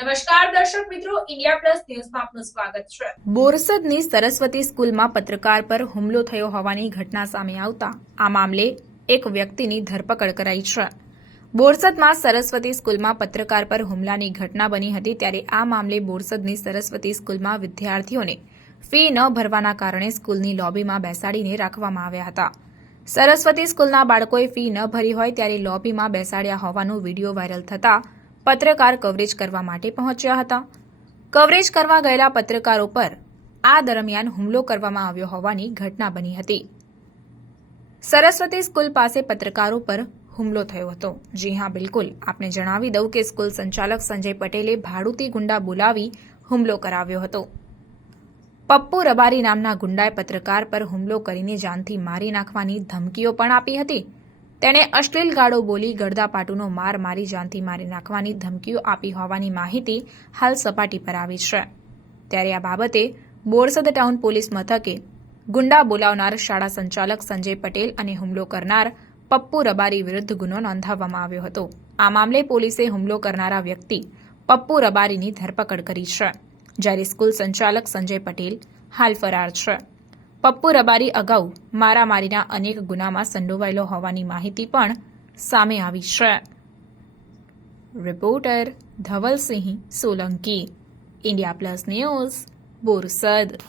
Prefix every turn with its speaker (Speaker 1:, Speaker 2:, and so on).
Speaker 1: નમસ્કાર દર્શક મિત્રો ઇન્ડિયા પ્લસ ન્યૂઝમાં આપનું સ્વાગત છે.
Speaker 2: બોરસદની સરસ્વતી સ્કૂલમાં પત્રકાર પર હુમલો થયો હોવાની ઘટના સામે આવતા આ મામલે એક વ્યક્તિની ધરપકડ કરાઈ છે. બોરસદમાં સરસ્વતી સ્કૂલમાં પત્રકાર પર હુમલાની ઘટના બની હતી ત્યારે આ મામલે બોરસદની સરસ્વતી સ્કૂલમાં વિદ્યાર્થીઓને ફી ન ભરવાના કારણે સ્કૂલની લોબીમાં બેસાડીને રાખવામાં આવ્યા હતા. સરસ્વતી સ્કૂલના બાળકોએ ફી ન ભરી હોય ત્યારે લોબીમાં બેસાડ્યા હોવાનો વીડિયો વાયરલ થતા પત્રકાર કવરેજ કરવા માટે પહોંચ્યા હતા. કવરેજ કરવા ગયેલા પત્રકારો પર આ દરમિયાન હુમલો કરવામાં આવ્યો હોવાની ઘટના બની હતી. સરસ્વતી સ્કૂલ પાસે પત્રકારો પર હુમલો થયો હતો. જી હા, બિલકુલ. આપને જણાવી દઉં કે સ્કૂલ સંચાલક સંજય પટેલે ભાડુતી ગુંડા બોલાવી હુમલો કરાવ્યો હતો. પપ્પુ રબારી નામના ગુંડાએ પત્રકાર પર હુમલો કરીને જાનથી મારી નાખવાની ધમકીઓ પણ આપી હતી. તેણે અશ્લીલ ગાળો બોલી ગળદાપાટુનો માર મારી જાનથી મારી નાખવાની ધમકીઓ આપી હોવાની માહિતી હાલ સપાટી પર આવી છે. ત્યારે આ બાબતે બોરસદ ટાઉન પોલીસ મથકે ગુંડા બોલાવનાર શાળા સંચાલક સંજય પટેલ અને હુમલો કરનાર પપ્પુ રબારી વિરુદ્ધ ગુનો નોંધાવવામાં આવ્યો હતો. આ મામલે પોલીસે હુમલો કરનારા વ્યક્તિ પપ્પુ રબારીની ધરપકડ કરી છે. જ્યારે સ્કૂલ સંચાલક સંજય પટેલ હાલ ફરાર છે. પપ્પુ રબારી અગાઉ મારામારીના અનેક ગુનામાં સંડોવાયેલો હોવાની માહિતી પણ સામે આવી છે. Reporter Dhavalsinh Solanki, India plus news, Borsad.